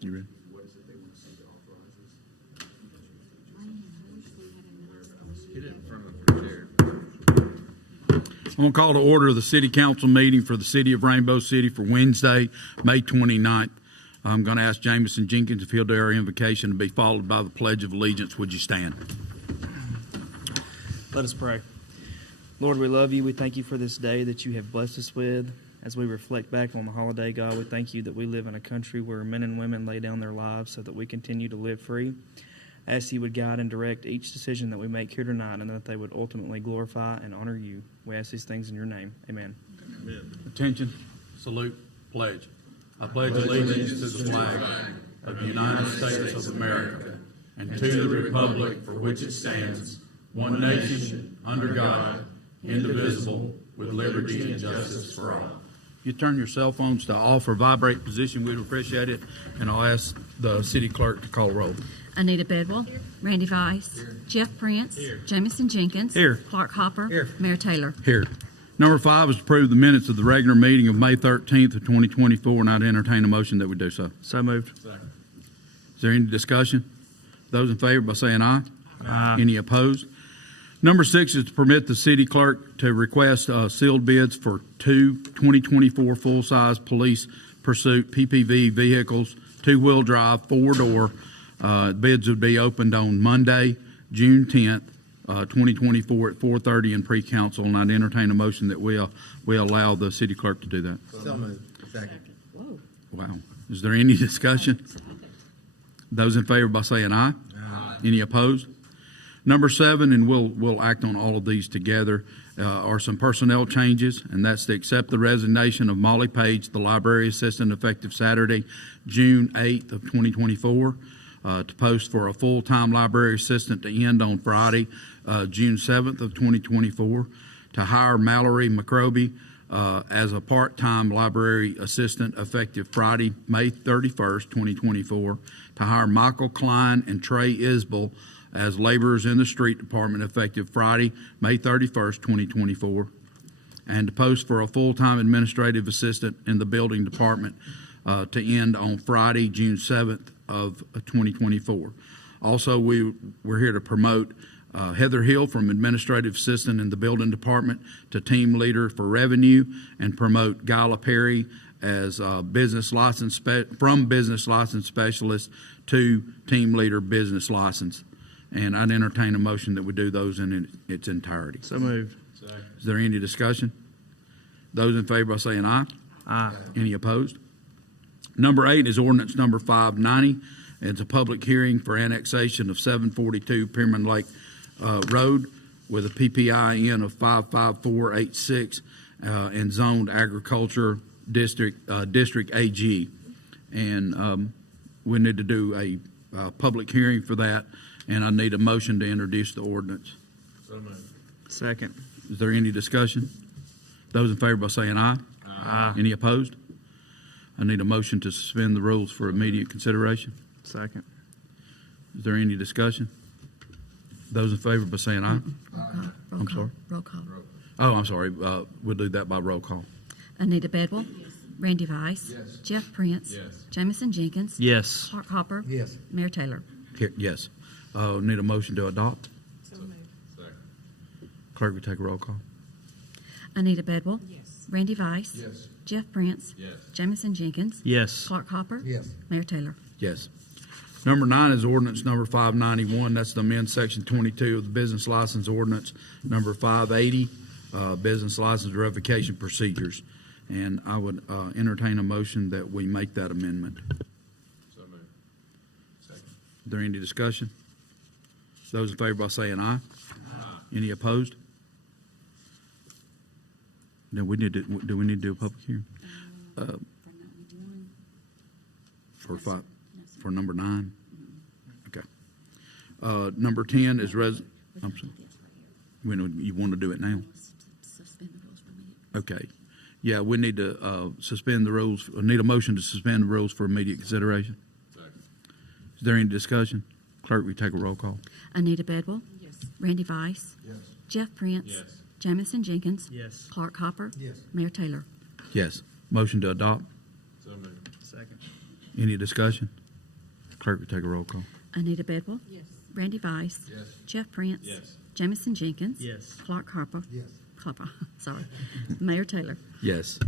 You ready? Get it in front of the chair. I'm going to call to order the City Council meeting for the City of Rainbow City for Wednesday, May 29th. I'm going to ask Jameson Jenkins if he'll do our invocation to be followed by the Pledge of Allegiance. Would you stand? Let us pray. Lord, we love you. We thank you for this day that you have blessed us with. As we reflect back on the holiday, God, we thank you that we live in a country where men and women lay down their lives so that we continue to live free. I ask you would guide and direct each decision that we make here tonight and that they would ultimately glorify and honor you. We ask these things in your name. Amen. Amen. Attention, salute, pledge. I pledge allegiance to the flag of the United States of America and to the republic for which it stands, one nation, under God, indivisible, with liberty and justice for all. You turn your cell phones to off or vibrate position, we'd appreciate it. And I'll ask the city clerk to call roll. Anita Bedwell. Here. Randy Weiss. Here. Jeff Prince. Here. Jamison Jenkins. Here. Clark Hopper. Here. Mayor Taylor. Here. Number 5 is to approve the minutes of the regular meeting of May 13th of 2024, and I'd entertain a motion that we do so. So moved. Second. Is there any discussion? Those in favor by saying aye. Aye. Any opposed? Number 6 is to permit the city clerk to request sealed bids for 2 2024 full-size police pursuit PPV vehicles, 2-wheel drive, 4-door. Bids would be opened on Monday, June 10th, 2024 at 4:30 in pre-council, and I'd entertain a motion that we allow the city clerk to do that. So moved. Second. Whoa. Wow. Is there any discussion? Those in favor by saying aye. Aye. Any opposed? Number 7, and we'll act on all of these together, are some personnel changes, and that's to accept the resignation of Molly Page, the library assistant, effective Saturday, June 8th of 2024, to post for a full-time library assistant to end on Friday, June 7th of 2024, to hire Mallory McRoby as a part-time library assistant effective Friday, May 31st, 2024, to hire Michael Klein and Trey Isbell as laborers in the street department effective Friday, May 31st, 2024, and to post for a full-time administrative assistant in the building department to end on Friday, June 7th of 2024. Also, we're here to promote Heather Hill from administrative assistant in the building department to team leader for revenue, and promote Gyla Perry as business license from business license specialist to team leader business license. And I'd entertain a motion that we do those in its entirety. So moved. Second. Is there any discussion? Those in favor by saying aye. Aye. Any opposed? Number 8 is ordinance number 590. It's a public hearing for annexation of 742 Pierman Lake Road with a PPIN of 55486 and zoned agriculture district AG. And we need to do a public hearing for that, and I need a motion to introduce the ordinance. So moved. Second. Is there any discussion? Those in favor by saying aye. Aye. Any opposed? I need a motion to suspend the rules for immediate consideration. Second. Is there any discussion? Those in favor by saying aye. Roll I'm call. sorry? Roll call. Oh, I'm sorry. We'll do that by roll call. Anita Bedwell. Yes. Randy Weiss. Yes. Jeff Prince. Yes. Jamison Jenkins. Yes. Clark Hopper. Yes. Mayor Taylor. Here, yes. Need a motion to adopt. Second. Clerk, will take a roll call. Anita Bedwell. Yes. Randy Weiss. Yes. Jeff Prince. Yes. Jamison Jenkins. Yes. Clark Hopper. Yes. Mayor Taylor. Yes. Number 9 is ordinance number 591. That's to amend section 22 of the business license ordinance number 580, business license revocation procedures. And I would entertain a motion that we make that amendment. So moved. Second. Is there any discussion? Those in favor by saying aye. Any opposed? No, do we need to do a public hearing? For number 9? Okay. Number 10 is I'm sorry. You want to do it now? Suspend the rules for immediate. Okay. Yeah, we need to suspend the rules. I need a motion to suspend the rules for immediate consideration. Second. Is there any discussion? Clerk, we take a roll call. Anita Bedwell. Yes. Randy Weiss. Yes. Jeff Prince. Yes. Jamison Jenkins. Yes. Clark Hopper. Yes. Mayor Taylor. Yes. Motion to adopt. So moved. Second. Any discussion? Clerk will take a roll call. Anita Bedwell. Yes. Randy Vice. Yes. Jeff Prince. Yes. Jamison Jenkins. Yes. Clark Harper. Yes. Harper, sorry. Mayor Taylor. Yes.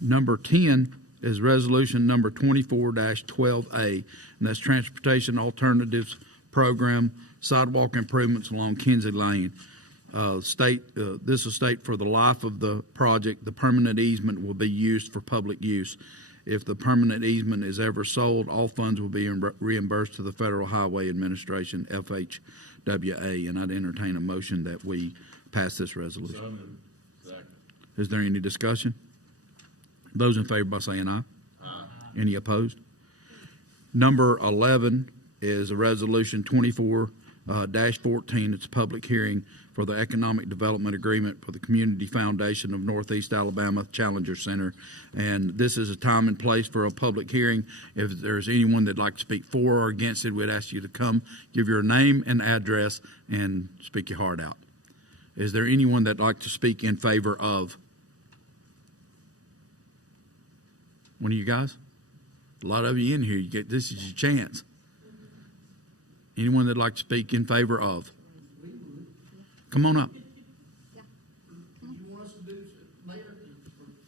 Number 10 is resolution number 24-12A, and that's Transportation Alternatives Program, sidewalk improvements along Kinsey Lane. This will state for the life of the project, the permanent easement will be used for public use. If the permanent easement is ever sold, all funds will be reimbursed to the Federal Highway Administration, FHWA, and I'd entertain a motion that we pass this resolution. So moved. Second. Is there any discussion? Those in favor by saying aye. Aye. Any opposed? Number 11 is a resolution 24-14. It's a public hearing for the Economic Development Agreement for the Community Foundation of Northeast Alabama Challenger Center. And this is a time and place for a public hearing. If there's anyone that'd like to speak for or against it, we'd ask you to come, give your name and address, and speak your heart out. Is there anyone that'd like to speak in favor of? One of you guys? A lot of you in here, this is your chance. Anyone that'd like to speak in favor of? Come on up.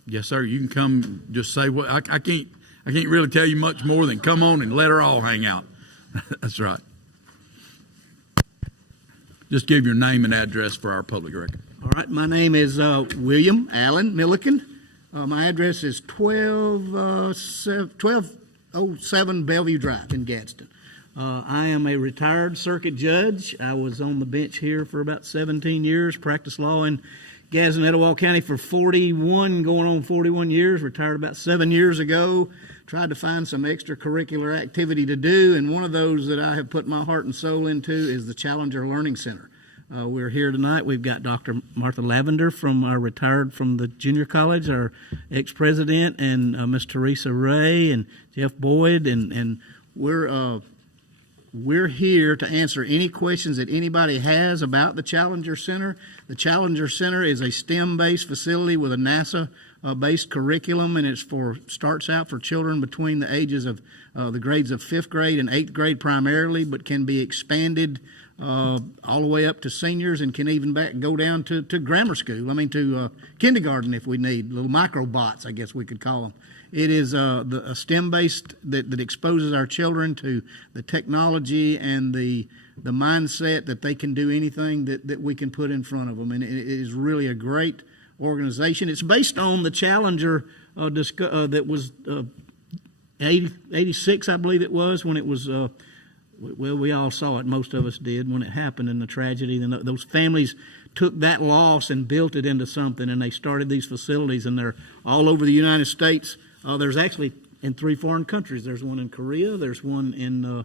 Yes, sir. You can come. Just say what I can't really tell you much more than come on and let her all hang out. That's right. Just give your name and address for our public record. All right, my name is William Allen Milliken. My address is 1207 Bellevue Drive in Gadsden. I am a retired circuit judge. I was on the bench here for about 17 years, practiced law in Gadsden, Etowah County for 41, going on 41 years, retired about 7 years ago. Tried to find some extracurricular activity to do, and one of those that I have put my heart and soul into is the Challenger Learning Center. We're here tonight. We've got Dr. Martha Lavender retired from the junior college, our ex-president, and Miss Teresa Ray and Jeff Boyd, and we're here to answer any questions that anybody has about the Challenger Center. The Challenger Center is a STEM-based facility with a NASA-based curriculum, and it starts out for children between the ages of the grades of 5th grade and 8th grade primarily, but can be expanded all the way up to seniors and can even go down to grammar school. To kindergarten if we need, little microbots, I guess we could call them. It is a STEM-based that exposes our children to the technology and the mindset that they can do anything that we can put in front of them. And it is really a great organization. It's based on the Challenger that was 86, I believe it was, when it was, we all saw it, most of us did, when it happened in the tragedy. And those families took that loss and built it into something, and they started these facilities, and they're all over the United States. There's actually in 3 foreign countries. There's one in Korea, there's one in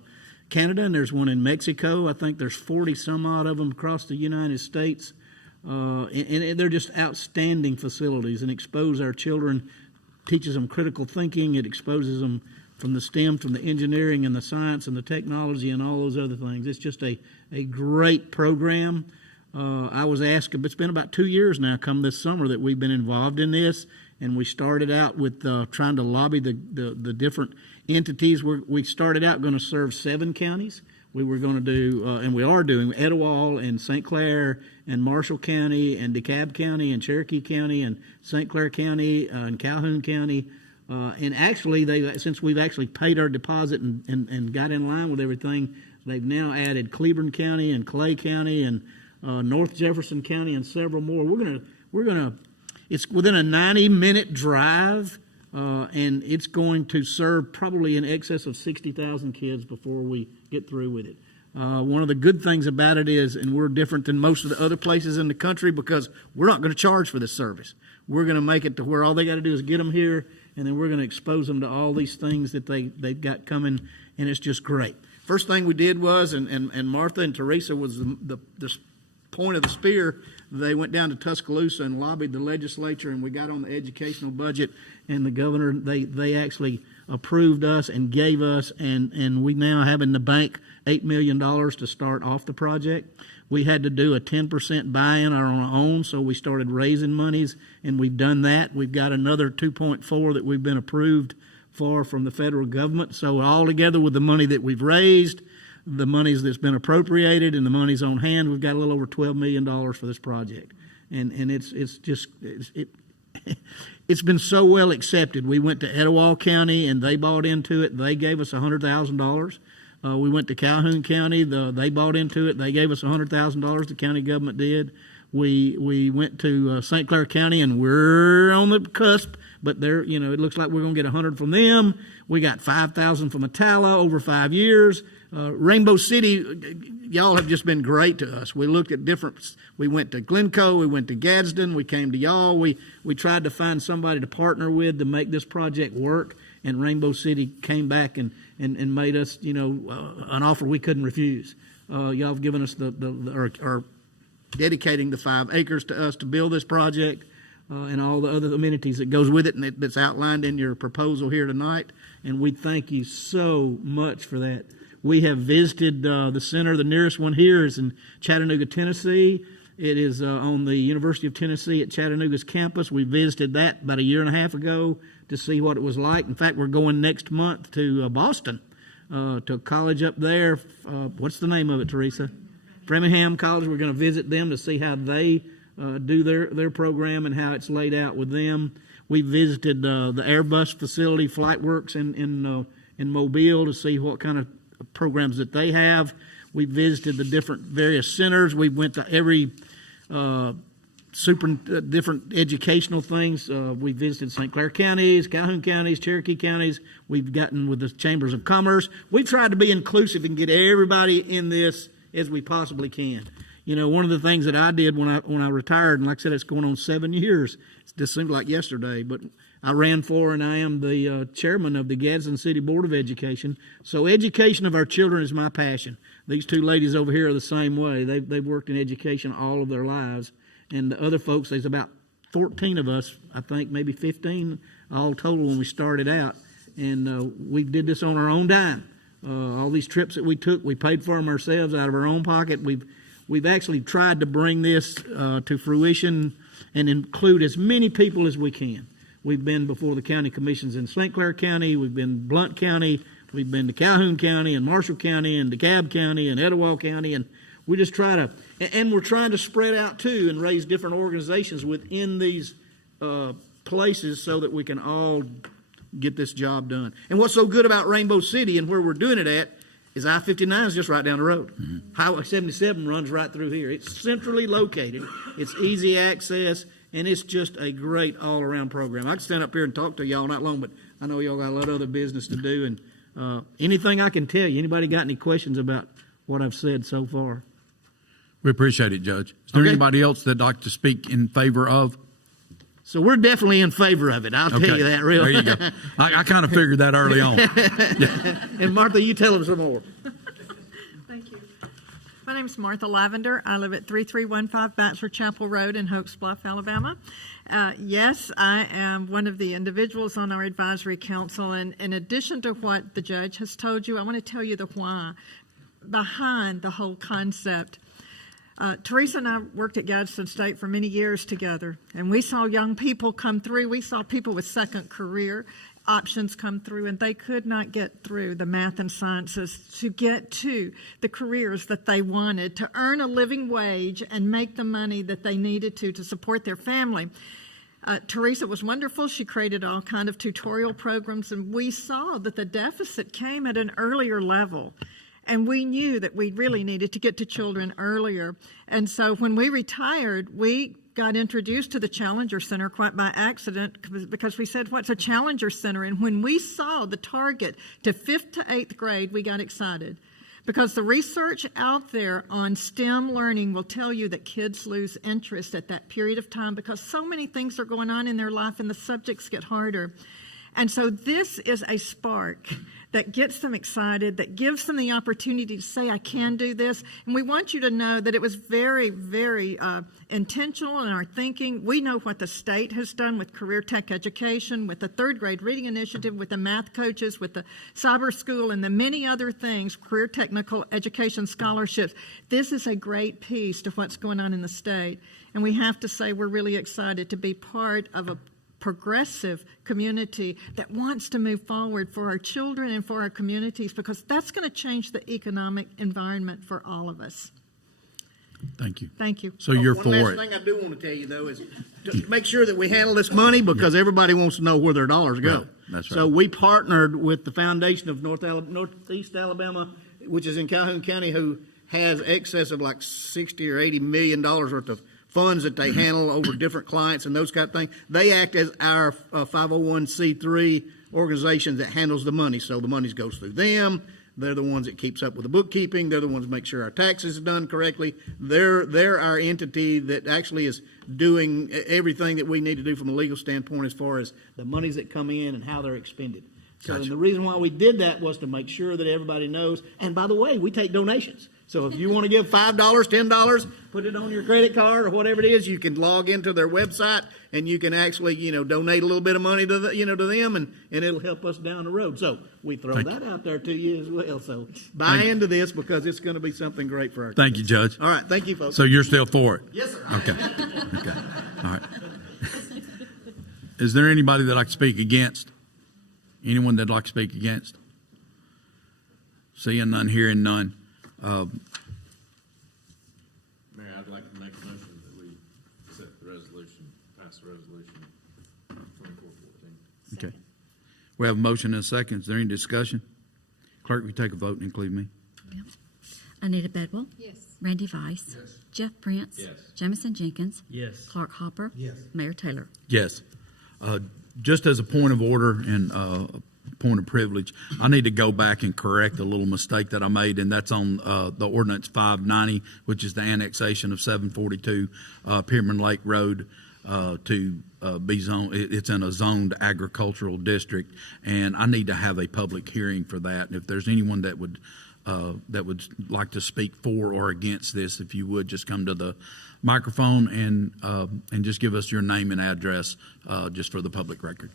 Canada, and there's one in Mexico. I think there's 40 some odd of them across the United States. And they're just outstanding facilities and expose our children, teaches them critical thinking. It exposes them from the STEM, from the engineering and the science and the technology and all those other things. It's just a great program. I was asked, it's been about 2 years now, come this summer, that we've been involved in this. And we started out with trying to lobby the different entities. We started out going to serve 7 counties. We were going to do, and we are doing, Etowah and St. Clair and Marshall County and DeKalb County and Cherokee County and St. Clair County and Calhoun County. And actually, since we've actually paid our deposit and got in line with everything, they've now added Cleburne County and Clay County and North Jefferson County and several more. We're gonna. It's within a 90-minute drive, and it's going to serve probably in excess of 60,000 kids before we get through with it. One of the good things about it is, and we're different than most of the other places in the country, because we're not going to charge for this service. We're going to make it to where all they got to do is get them here, and then we're going to expose them to all these things that they've got coming, and it's just great. First thing we did was, and Martha and Teresa was the point of the spear. They went down to Tuscaloosa and lobbied the legislature, and we got on the educational budget, and the governor, they actually approved us and gave us, and we now have in the bank $8 million to start off the project. We had to do a 10% buy-in on our own, so we started raising monies, and we've done that. We've got another 2.4 that we've been approved for from the federal government. So all together with the money that we've raised, the monies that's been appropriated, and the monies on hand, we've got a little over $12 million for this project. And it's been so well accepted. We went to Etowah County, and they bought into it. They gave us $100,000. We went to Calhoun County. They bought into it. They gave us $100,000. The county government did. We went to St. Clair County, and we're on the cusp. But there, it looks like we're going to get $100 from them. We got $5,000 from Atala over 5 years. Rainbow City, y'all have just been great to us. We looked at we went to Glencoe, we went to Gadsden, we came to y'all. We tried to find somebody to partner with to make this project work, and Rainbow City came back and made us, an offer we couldn't refuse. Y'all have given us are dedicating the 5 acres to us to build this project, and all the other amenities that goes with it, and that's outlined in your proposal here tonight. And we thank you so much for that. We have visited the center. The nearest one here is in Chattanooga, Tennessee. It is on the University of Tennessee at Chattanooga's campus. We visited that about a year and a half ago to see what it was like. In fact, we're going next month to Boston, to a college up there. What's the name of it, Teresa? Framingham College. We're going to visit them to see how they do their program and how it's laid out with them. We visited the Airbus facility, FlightWorks in Mobile, to see what kind of programs that they have. We visited the different various centers. We went to every different educational things. We visited St. Clair counties, Calhoun counties, Cherokee counties. We've gotten with the chambers of commerce. We've tried to be inclusive and get everybody in this as we possibly can. One of the things that I did when I retired, and like I said, it's going on 7 years. It just seemed like yesterday, but I ran for and I am the chairman of the Gadsden City Board of Education. So education of our children is my passion. These 2 ladies over here are the same way. They've worked in education all of their lives. And the other folks, there's about 14 of us, I think, maybe 15 all total when we started out. And we did this on our own dime. All these trips that we took, we paid for them ourselves out of our own pocket. We've actually tried to bring this to fruition and include as many people as we can. We've been before the county commissions in St. Clair County. We've been Blount County. We've been to Calhoun County and Marshall County and DeKalb County and Etowah County. And we just we're trying to spread out too and raise different organizations within these places so that we can all get this job done. And what's so good about Rainbow City and where we're doing it at is I-59 is just right down the road. Mm-hmm. Highway 77 runs right through here. It's centrally located. It's easy access. And it's just a great all-around program. I could stand up here and talk to y'all all night long, but I know y'all got a lot of other business to do. And anything I can tell you, anybody got any questions about what I've said so far? We appreciate it, Judge. Is there anybody else that'd like to speak in favor of? So we're definitely in favor of it. I'll tell you that real. There you go. I kind of figured that early on. And Martha, you tell them some more. Thank you. My name is Martha Lavender. I live at 3315 Bachelor Chapel Road in Hopes Bluff, Alabama. Yes, I am one of the individuals on our advisory council. And in addition to what the judge has told you, I want to tell you the why behind the whole concept. Teresa and I worked at Gadsden State for many years together, and we saw young people come through. We saw people with second career options come through, and they could not get through the math and sciences to get to the careers that they wanted, to earn a living wage and make the money that they needed to support their family. Teresa was wonderful. She created all kind of tutorial programs, and we saw that the deficit came at an earlier level. And we knew that we really needed to get to children earlier. And so when we retired, we got introduced to the Challenger Center quite by accident because we said, what's a Challenger Center? And when we saw the target to 5th to 8th grade, we got excited. Because the research out there on STEM learning will tell you that kids lose interest at that period of time because so many things are going on in their life and the subjects get harder. And so this is a spark that gets them excited, that gives them the opportunity to say, I can do this. And we want you to know that it was very, very intentional in our thinking. We know what the state has done with career tech education, with the third grade reading initiative, with the math coaches, with the cyber school, and the many other things, career technical education scholarships. This is a great piece to what's going on in the state. And we have to say we're really excited to be part of a progressive community that wants to move forward for our children and for our communities, because that's going to change the economic environment for all of us. Thank you. Thank you. So you're One for last it. thing I do want to tell you, though, is to make sure that we handle this money, because everybody wants to know where their dollars go. Right. That's right. So we partnered with the Foundation of Northeast Alabama, which is in Calhoun County, who has excess of like 60 or 80 million dollars worth of funds that they handle over different clients and those kind of things. They act as our 501c3 organization that handles the money. So the money goes through them. They're the ones that keeps up with the bookkeeping. They're the ones that make sure our taxes are done correctly. They're our entity that actually is doing everything that we need to do from a legal standpoint as far as the monies that come in and how they're expended. So Gotcha. and the reason why we did that was to make sure that everybody knows. And by the way, we take donations. So if you want to give $5, $10, put it on your credit card or whatever it is, you can log into their website and you can actually, donate a little bit of money to to them, and it'll help us down the road. So we throw that out there to you as well. So buy into this, because it's going to be something great for our Thank you, kids. Judge. All right, thank you, folks. So you're still for it? Yes, sir. Okay. Okay. All right. Is there anybody that'd like to speak against? Anyone that'd like to speak against? Seeing none, hearing none. Mayor, I'd like to make a motion that we set the resolution, pass the resolution 2414. Okay. We have a motion and a second. Is there any discussion? Clerk, will you take a vote and include me? Anita Bedwell. Yes. Randy Weiss. Yes. Jeff Prince. Yes. Jamison Jenkins. Yes. Clark Hopper. Yes. Mayor Taylor. Yes. Just as a point of order and a point of privilege, I need to go back and correct a little mistake that I made, and that's on the ordinance 590, which is the annexation of 742 Pierman Lake Road to be zoned. It's in a zoned agricultural district, and I need to have a public hearing for that. And if there's anyone that would like to speak for or against this, if you would just come to the microphone and just give us your name and address just for the public record.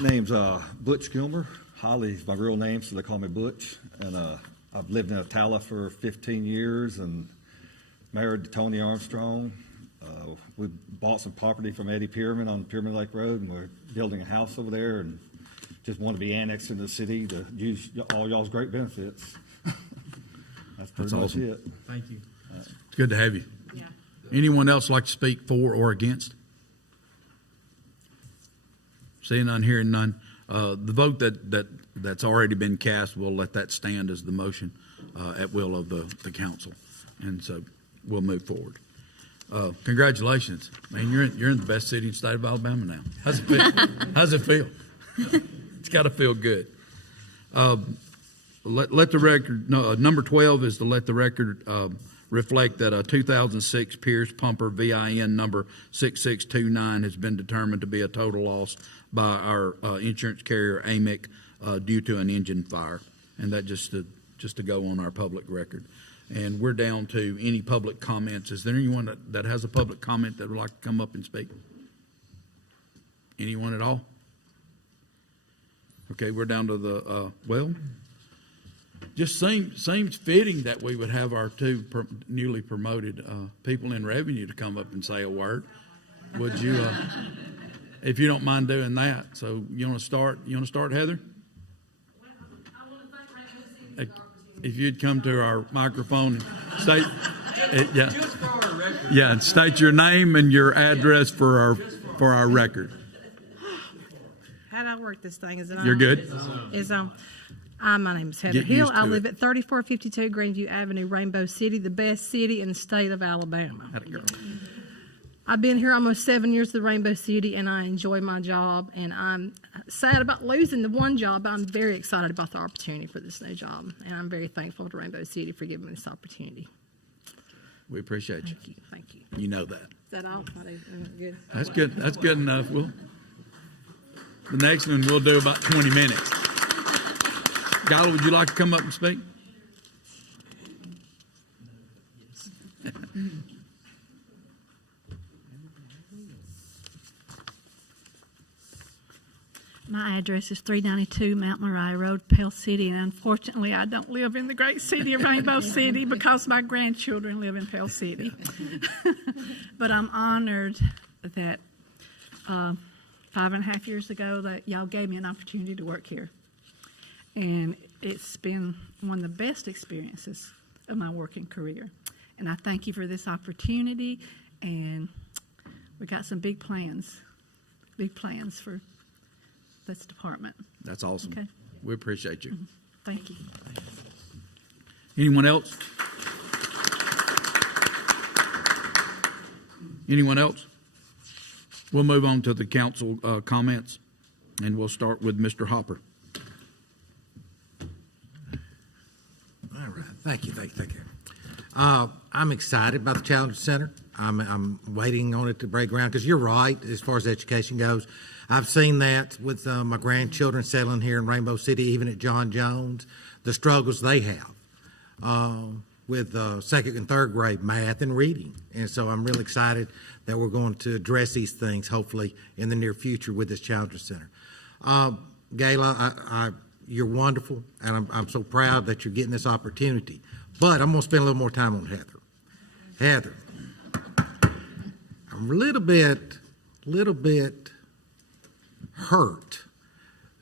Name's Butch Gilmer. Holly's my real name, so they call me Butch. And I've lived in Attala for 15 years and married to Tony Armstrong. We bought some property from Eddie Pierman on Pierman Lake Road, and we're building a house over there and just want to be annexed into the city to use all y'all's great benefits. That's pretty much awesome. it. Thank you. It's good to have you. Yeah. Anyone else like to speak for or against? Seeing none, hearing none. The vote that's already been cast, we'll let that stand as the motion at will of the council. And so we'll move forward. Congratulations. Man, you're in the best city in the state of Alabama now. How's it feel? How's it feel? It's got to feel good. Let the record, number 12 is to let the record reflect that a 2006 Pierce Pumper VIN number 6629 has been determined to be a total loss by our insurance carrier, AMIC, due to an engine fire. And that just to go on our public record. And we're down to any public comments. Is there anyone that has a public comment that would like to come up and speak? Anyone at all? Okay, we're down to the, just seems fitting that we would have our two newly promoted people in revenue to come up and say a word. Would you, if you don't mind doing that? So you want to start, Heather? If you'd come to our microphone and state, and state your name and your address for our record. How do I work this thing? Is it on? You're good. My name is Heather Get Hill. used to I live it. at 3452 Greenview Avenue, Rainbow City, the best city in the state of Alabama. How'd it go? I've been here almost 7 years to Rainbow City, and I enjoy my job. And I'm sad about losing the one job. I'm very excited about the opportunity for this new job, and I'm very thankful to Rainbow City for giving me this opportunity. We appreciate you. Thank you. Thank you. You know that. Is that all? Good. That's good. That's good enough. The next one we'll do about 20 minutes. Gala, would you like to come up and speak? My address is 392 Mount Moriah Road, Pell City, and unfortunately, I don't live in the great city of Rainbow City because my grandchildren live in Pell City. But I'm honored that 5.5 years ago that y'all gave me an opportunity to work here. And it's been one of the best experiences of my working career. And I thank you for this opportunity, and we got some big plans for this department. That's awesome. Okay. We appreciate you. Thank you. Anyone else? Anyone else? We'll move on to the council comments, and we'll start with Mr. Hopper. All right. Thank you. I'm excited about the Challenger Center. I'm waiting on it to break ground because you're right as far as education goes. I've seen that with my grandchildren settling here in Rainbow City, even at John Jones, the struggles they have with second and third grade math and reading. And so I'm really excited that we're going to address these things, hopefully, in the near future with this Challenger Center. Gayla, you're wonderful, and I'm so proud that you're getting this opportunity. But I'm going to spend a little more time on Heather. Heather, I'm a little bit hurt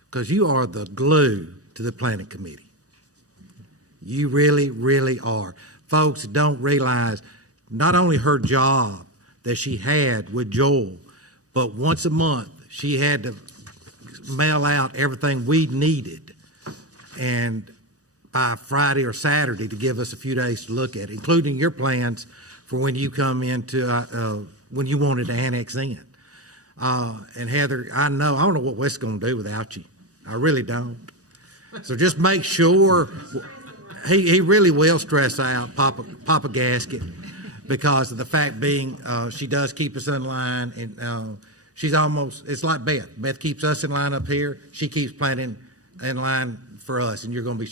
because you are the glue to the planning committee. You really, really are. Folks don't realize not only her job that she had with Joel, but once a month she had to mail out everything we needed, and by Friday or Saturday to give us a few days to look at it, including your plans for when you come into when you wanted to annex in. And Heather, I don't know what Wes is going to do without you. I really don't. So just make sure he really will stress out Papa Gasket, because of the fact being she does keep us in line, and it's like Beth. Beth keeps us in line up here. She keeps planning in line for us, and you're going to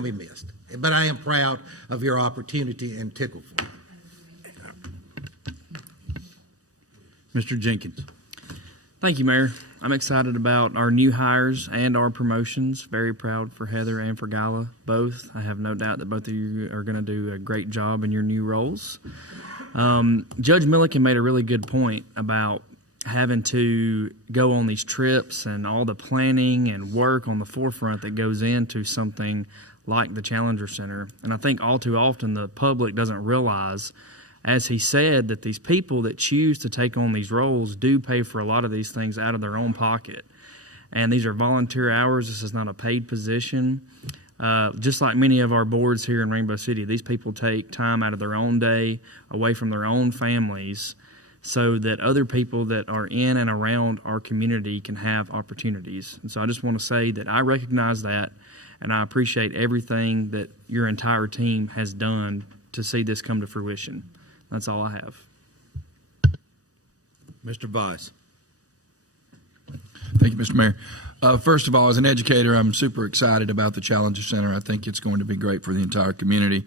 be missed. But I am proud of your opportunity and tickled for it. Mr. Jenkins. Thank you, Mayor. I'm excited about our new hires and our promotions. Very proud for Heather and for Gala, both. I have no doubt that both of you are going to do a great job in your new roles. Judge Milliken made a really good point about having to go on these trips and all the planning and work on the forefront that goes into something like the Challenger Center. And I think all too often the public doesn't realize, as he said, that these people that choose to take on these roles do pay for a lot of these things out of their own pocket. And these are volunteer hours. This is not a paid position. Just like many of our boards here in Rainbow City, these people take time out of their own day, away from their own families, so that other people that are in and around our community can have opportunities. And so I just want to say that I recognize that, and I appreciate everything that your entire team has done to see this come to fruition. That's all I have. Mr. Vice. Thank you, Mr. Mayor. First of all, as an educator, I'm super excited about the Challenger Center. I think it's going to be great for the entire community,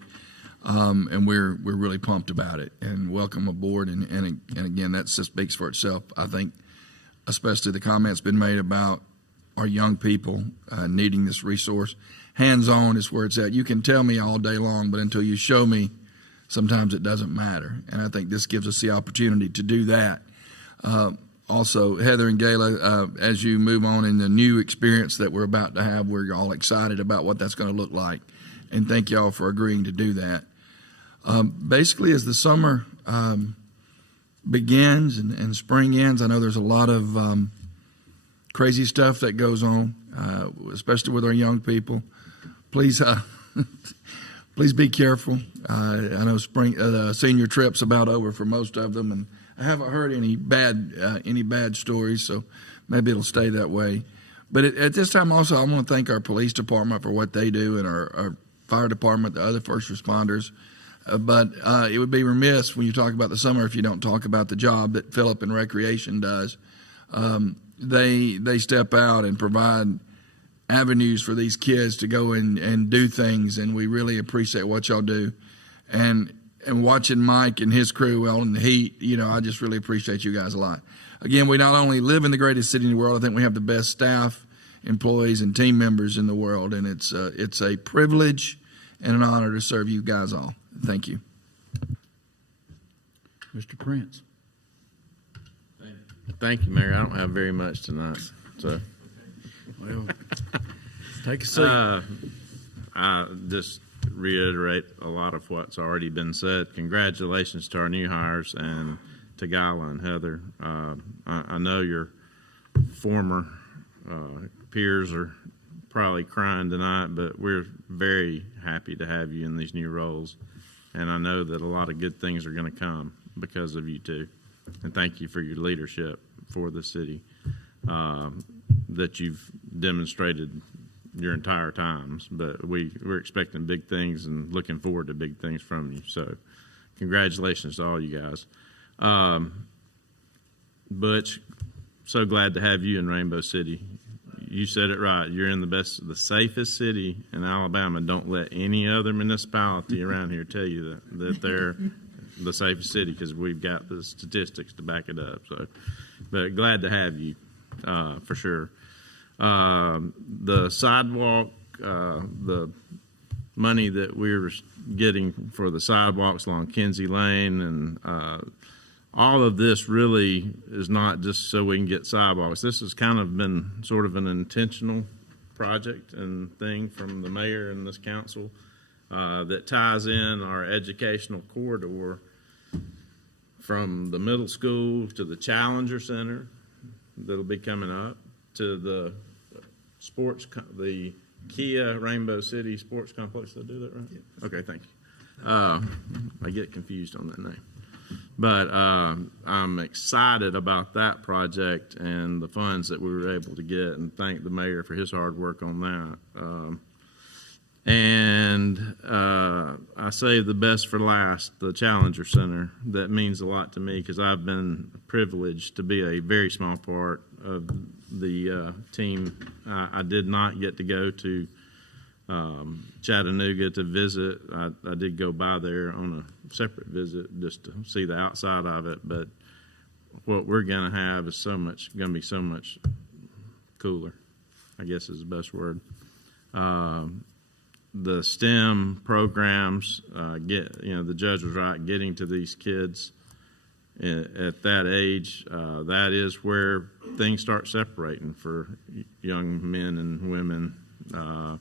and we're really pumped about it. And welcome aboard. And again, that just speaks for itself. I think, especially the comments been made about our young people needing this resource. Hands-on is where it's at. You can tell me all day long, but until you show me, sometimes it doesn't matter. And I think this gives us the opportunity to do that. Also, Heather and Gayla, as you move on in the new experience that we're about to have, we're all excited about what that's going to look like. And thank y'all for agreeing to do that. Basically, as the summer begins and spring ends, I know there's a lot of crazy stuff that goes on, especially with our young people. Please, please be careful. I know senior trip's about over for most of them, and I haven't heard any bad stories, so maybe it'll stay that way. But at this time also, I want to thank our police department for what they do, and our fire department, the other first responders. But it would be remiss when you talk about the summer if you don't talk about the job that Philip and Recreation does. They step out and provide avenues for these kids to go and do things, and we really appreciate what y'all do. And watching Mike and his crew out in the heat, I just really appreciate you guys a lot. Again, we not only live in the greatest city in the world, I think we have the best staff, employees, and team members in the world, and it's a privilege and an honor to serve you guys all. Thank you. Mr. Prince. Thank you, Mayor. I don't have very much tonight, so. Well, take a seat. I just reiterate a lot of what's already been said. Congratulations to our new hires and to Gyla and Heather. I know your former peers are probably crying tonight, but we're very happy to have you in these new roles. And I know that a lot of good things are going to come because of you two. And thank you for your leadership for the city that you've demonstrated your entire times. But we're expecting big things and looking forward to big things from you. So congratulations to all you guys. Butch, so glad to have you in Rainbow City. You said it right. You're in the safest city in Alabama. Don't let any other municipality around here tell you that they're the safest city, because we've got the statistics to back it up. So, but glad to have you for sure. The sidewalk, the money that we're getting for the sidewalks along Kinsey Lane, and all of this really is not just so we can get sidewalks. This has kind of been sort of an intentional project and thing from the mayor and this council that ties in our educational corridor from the middle school to the Challenger Center that'll be coming up to the the Kia Rainbow City Sports Complex. Did I do that right? Yeah. Okay, thank you. I get confused on that name. But I'm excited about that project and the funds that we were able to get, and thank the mayor for his hard work on that. And I saved the best for last, the Challenger Center. That means a lot to me because I've been privileged to be a very small part of the team. I did not get to go to Chattanooga to visit. I did go by there on a separate visit just to see the outside of it, but what we're going to have is going to be so much cooler, I guess is the best word. The STEM programs, the judge was right, getting to these kids at that age, that is where things start separating for young men and women. A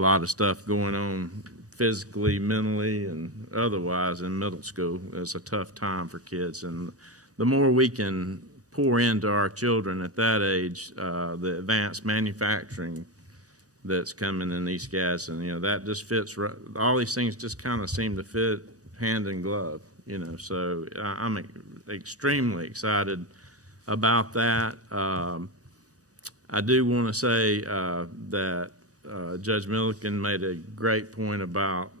lot of stuff going on physically, mentally, and otherwise in middle school. It's a tough time for kids, and the more we can pour into our children at that age, the advanced manufacturing that's coming in these guys, and that just fits right. All these things just kind of seem to fit hand in glove, so I'm extremely excited about that. I do want to say that Judge Milliken made a great point about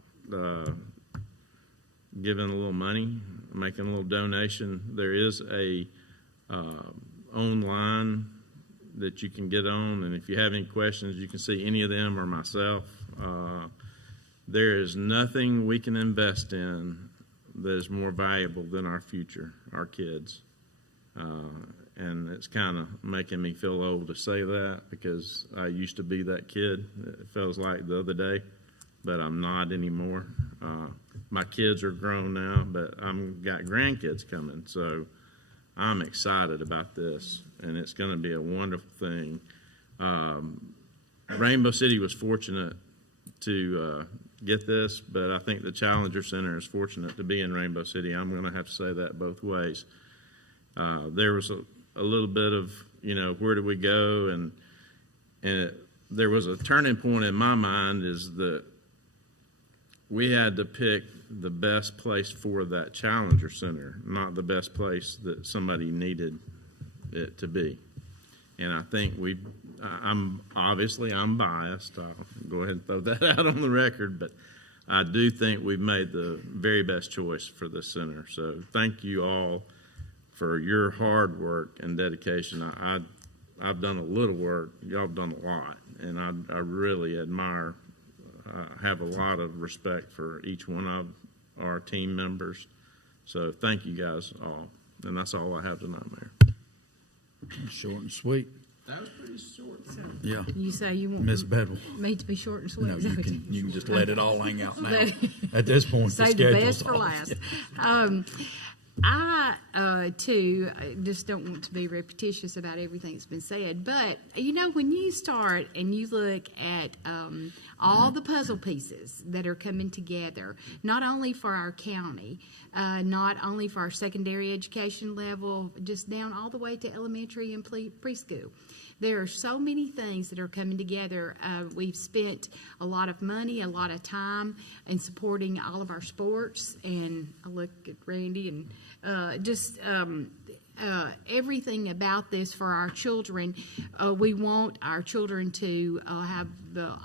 giving a little money, making a little donation. There is a online that you can get on, and if you have any questions, you can see any of them or myself. There is nothing we can invest in that is more valuable than our future, our kids. And it's kind of making me feel old to say that, because I used to be that kid. It feels like the other day, but I'm not anymore. My kids are grown now, but I've got grandkids coming, so I'm excited about this, and it's going to be a wonderful thing. Rainbow City was fortunate to get this, but I think the Challenger Center is fortunate to be in Rainbow City. I'm going to have to say that both ways. There was a little bit of, where do we go? And there was a turning point in my mind, is that we had to pick the best place for that Challenger Center, not the best place that somebody needed it to be. And I think I'm biased. I'll go ahead and throw that out on the record, but I do think we've made the very best choice for this center. So thank you all for your hard work and dedication. I've done a little work. Y'all have done a lot, and I really admire, have a lot of respect for each one of our team members. So thank you guys all. And that's all I have tonight, Mayor. Short and sweet. That was pretty short. Yeah. You say you want Ms. Bedwell. me to be short and sweet? No, Is that you what can just let it all hang out now. Let- At this point, the Save the schedule's best for off. last. I, too, just don't want to be repetitious about everything that's been said. But, you know, when you start and you look at all the puzzle pieces that are coming together, not only for our county, not only for our secondary education level, just down all the way to elementary and preschool. There are so many things that are coming together. We've spent a lot of money, a lot of time in supporting all of our sports. And I look at Randy and everything about this for our children. We want our children to have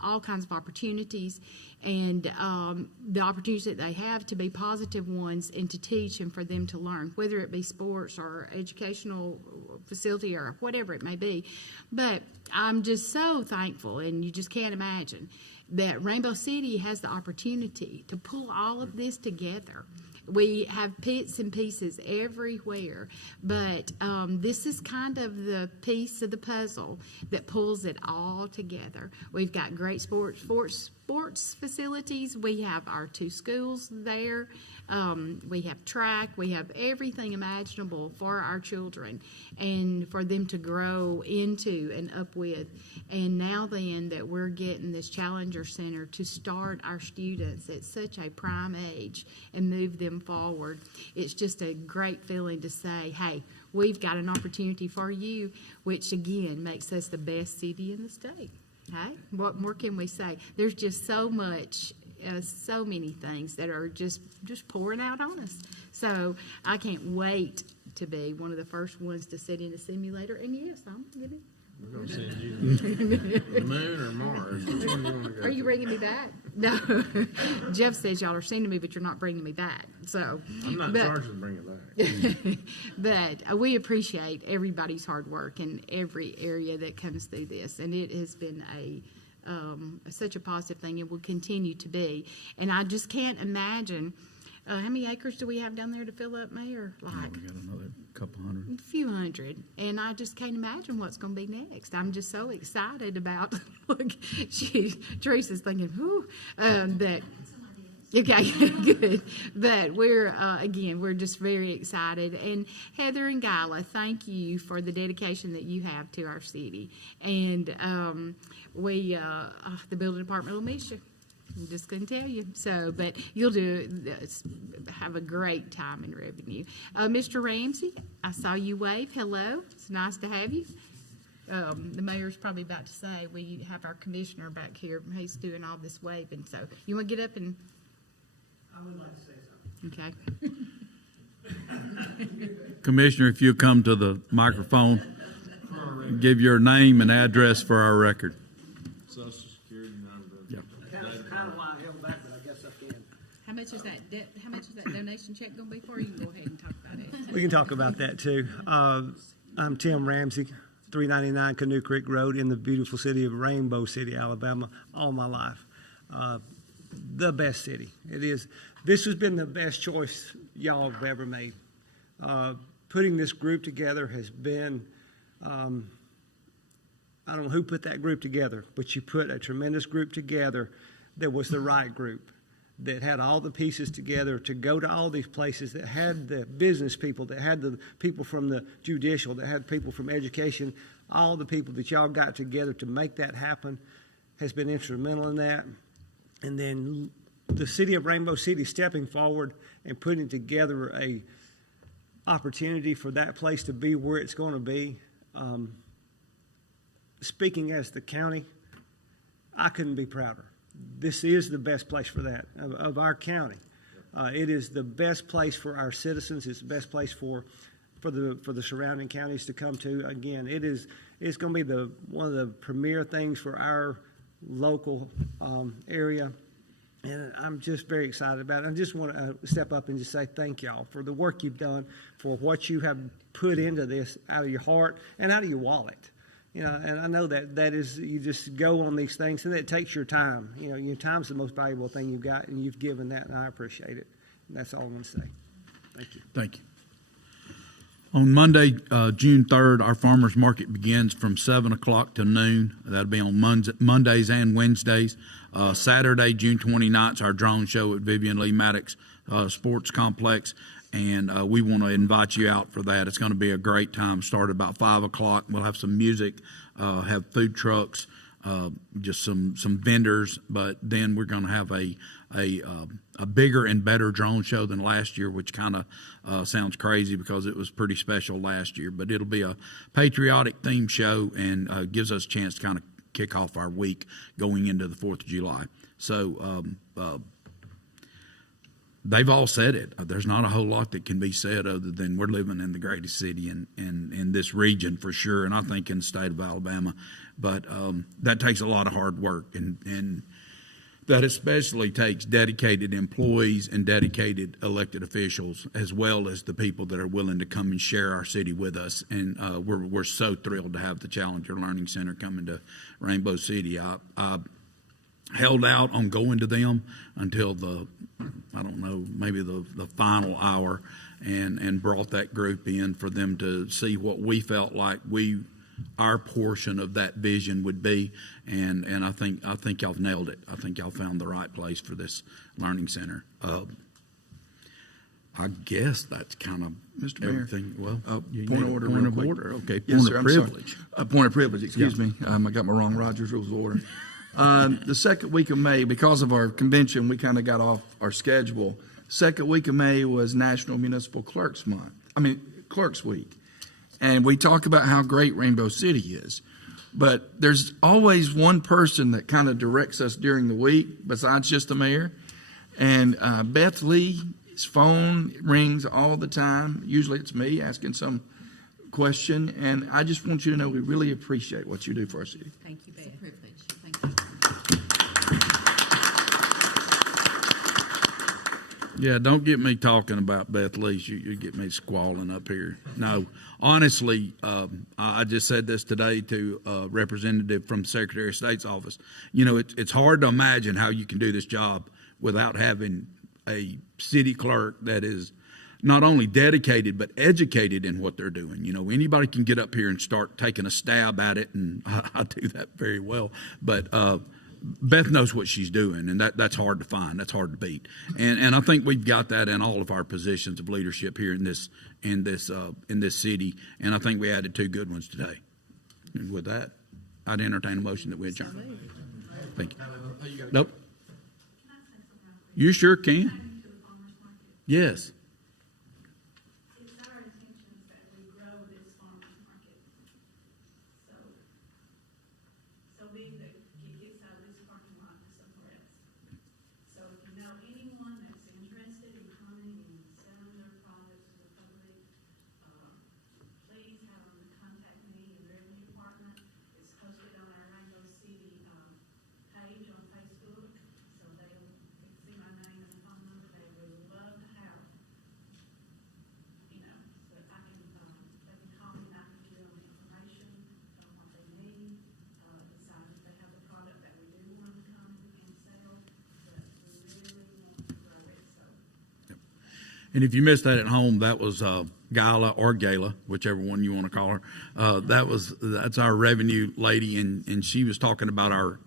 all kinds of opportunities, and the opportunities that they have to be positive ones and to teach and for them to learn, whether it be sports or educational facility or whatever it may be. But I'm just so thankful, and you just can't imagine that Rainbow City has the opportunity to pull all of this together. We have bits and pieces everywhere, but this is kind of the piece of the puzzle that pulls it all together. We've got great sports facilities. We have our 2 schools there. We have track. We have everything imaginable for our children and for them to grow into and up with. And now then that we're getting this Challenger Center to start our students at such a prime age and move them forward, it's just a great feeling to say, hey, we've got an opportunity for you, which again makes us the best city in the state. Hey, what more can we say? There's just so much, so many things that are just pouring out on us. So I can't wait to be one of the first ones to sit in a simulator. And yes, I'm going to. We're going to send you to the moon or Mars. Which one do you want to go Are you to? bringing me back? No. Jeff says y'all are sending me, but you're not bringing me back. So I'm not but- charged with bringing it back. But we appreciate everybody's hard work in every area that comes through this, and it has been such a positive thing and will continue to be. And I just can't imagine how many acres do we have down there to fill up, Mayor? We got another couple hundred. A few hundred, and I just can't imagine what's going to be next. I'm just so excited about. Look, Teresa's thinking, "Whoo," that. Okay, good. But we're just very excited. And Heather and Guyla, thank you for the dedication that you have to our city. And the building department will miss you. I'm just going to tell you. So, but you'll have a great time in revenue. Mr. Ramsey, I saw you wave. Hello. It's nice to have you. The mayor's probably about to say we have our commissioner back here. He's doing all this waving. So you want to get up and... I would like to say something. Okay. Commissioner, if you come to the microphone, give your name and address for our record. Social Security number. Yep. Kind of why I held back, but I guess I can. How much is that donation check going to be for? You can go ahead and talk about it. We can talk about that too. I'm Tim Ramsey, 399 Canoe Creek Road in the beautiful city of Rainbow City, Alabama, all my life. The best city. It is. This has been the best choice y'all have ever made. Putting this group together has been, I don't know who put that group together, but you put a tremendous group together that was the right group, that had all the pieces together to go to all these places, that had the business people, that had the people from the judicial, that had people from education, all the people that y'all got together to make that happen has been instrumental in that. And then the city of Rainbow City stepping forward and putting together a opportunity for that place to be where it's going to be. Speaking as the county, I couldn't be prouder. This is the best place for that of our county. It is the best place for our citizens. It's the best place for the surrounding counties to come to. Again, it's going to be one of the premier things for our local area. And I'm just very excited about it. I just want to step up and just say thank y'all for the work you've done, for what you have put into this out of your heart and out of your wallet. You know, and I know that is, you just go on these things, and it takes your time. You know, your time's the most valuable thing you've got, and you've given that, and I appreciate it. And that's all I'm going to say. Thank you. Thank you. On Monday, June 3rd, our farmers market begins from 7 o'clock to noon. That'll be on Mondays and Wednesdays. Saturday, June 29th, is our drone show at Vivian Lee Maddox Sports Complex. And we want to invite you out for that. It's going to be a great time. Start about 5 o'clock. We'll have some music, have food trucks, just some vendors. But then we're going to have a bigger and better drone show than last year, which kind of sounds crazy because it was pretty special last year. But it'll be a patriotic theme show and gives us a chance to kind of kick off our week going into the 4th of July. So they've all said it. There's not a whole lot that can be said other than we're living in the greatest city in this region for sure, and I think in the state of Alabama. But that takes a lot of hard work, and that especially takes dedicated employees and dedicated elected officials, as well as the people that are willing to come and share our city with us. And we're so thrilled to have the Challenger Learning Center coming to Rainbow City. I held out on going to them until maybe the final hour, and brought that group in for them to see what we felt like our portion of that vision would be, and I think y'all nailed it. I think y'all found the right place for this learning center. I guess that's kind of Mr. Mayor. everything. Well, Point of order. Point real of quick. order. Okay. Yes, Point sir, of I'm sorry. privilege. Point of privilege. Excuse me. I got my wrong Rogers Rules of Order. The second week of May, because of our convention, we kind of got off our schedule. Second week of May was National Municipal Clerks Week. And we talk about how great Rainbow City is. But there's always one person that kind of directs us during the week, besides just the mayor. And Beth Lee's phone rings all the time. Usually it's me asking some question. And I just want you to know we really appreciate what you do for our city. Thank you, Beth. It's a privilege. Thank you. Yeah, don't get me talking about Beth Lee. You get me squalling up here. No, honestly, I just said this today to a representative from the Secretary of State's office. You know, it's hard to imagine how you can do this job without having a city clerk that is not only dedicated but educated in what they're doing. You know, anybody can get up here and start taking a stab at it, and I do that very well. But Beth knows what she's doing, and that's hard to find. That's hard to beat. And I think we've got that in all of our positions of leadership here in this city. And I think we added 2 good ones today. And with that, I'd entertain a motion that we adjourn. Thank you. Nope. You sure can. Yes. And if you missed that at home, that was Gala or Gala, whichever one you want to call her. That's our revenue lady, and she was talking about our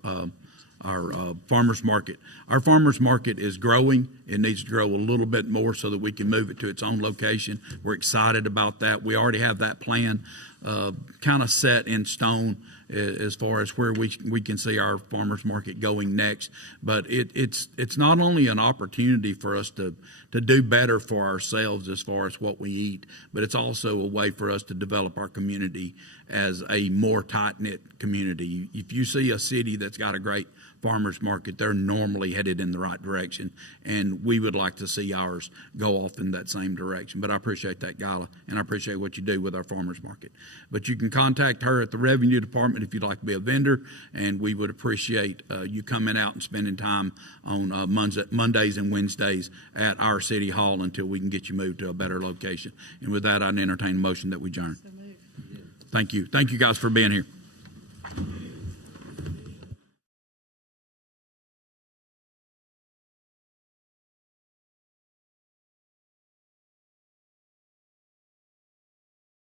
farmers market. Our farmers market is growing. It needs to grow a little bit more so that we can move it to its own location. We're excited about that. We already have that plan kind of set in stone as far as where we can see our farmers market going next. But it's not only an opportunity for us to do better for ourselves as far as what we eat, but it's also a way for us to develop our community as a more tight-knit community. If you see a city that's got a great farmers market, they're normally headed in the right direction, and we would like to see ours go off in that same direction. But I appreciate that, Gala, and I appreciate what you do with our farmers market. But you can contact her at the Revenue Department if you'd like to be a vendor, and we would appreciate you coming out and spending time on Mondays and Wednesdays at our city hall until we can get you moved to a better location. And with that, I'd entertain a motion that we adjourn. Thank you. Thank you guys for being here.